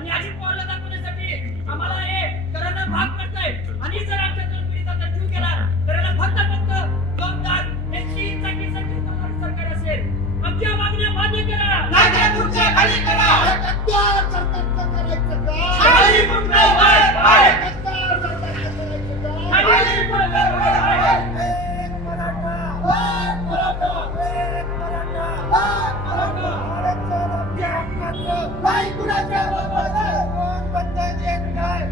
आणि अजित पवारला दाखवण्यासाठी नाही कुणाच्या बापाचं. कोण बंधन देत नाही,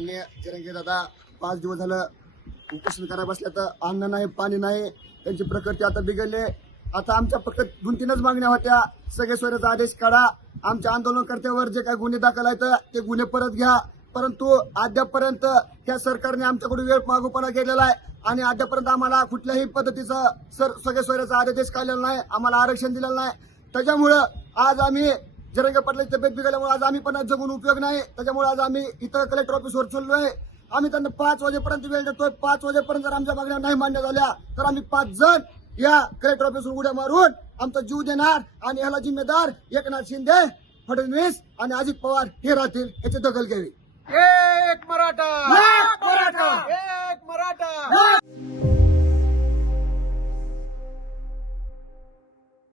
मान्य चिरंजीव दादा पाच दिवस झालं उपोषण करा बसल्या तर अन्न नाही पाणी नाही त्यांची प्रकृती आता बिघडले. आता आमच्या फक्त दोन तीनच मागण्या होत्या. सगळे सोयऱ्याचा आदेश काढा. आमच्या आंदोलनकर्त्यावर जे काही गुन्हे दाखल आहेत ते गुन्हे परत घ्या. परंतु अद्यापपर्यंत त्या सरकारने आमच्याकडून वेळ मागोपणा केलेला आहे. आणि अद्यापर्यंत आम्हाला कुठल्याही पद्धतीचा सर सगळे सोयऱ्याचा आदेश काढलेला नाही. आम्हाला आरक्षण दिलेलं नाही. त्याच्यामुळं आज आम्ही जरंग पाटलाची तब्येत बिघडल्यामुळे आज आम्ही पण आज जगून उपयोग नाही. त्याच्यामुळे आज आम्ही इथं कलेक्टर ऑफिसवर चाललोय. आम्ही त्यांना पाच वाजेपर्यंत वेळ देतोय. पाच वाजेपर्यंत जर आमच्या मागण्या नाही मान्य झाल्या तर आम्ही पाच जण या कलेक्टर ऑफिसवर उड्या मारून आमचा जीव देणार आणि ह्याला जिम्मेदार एकनाथ शिंदे फडणवीस आणि अजित पवार हे राहतील. याची दखल घ्यावी! एक मराठा!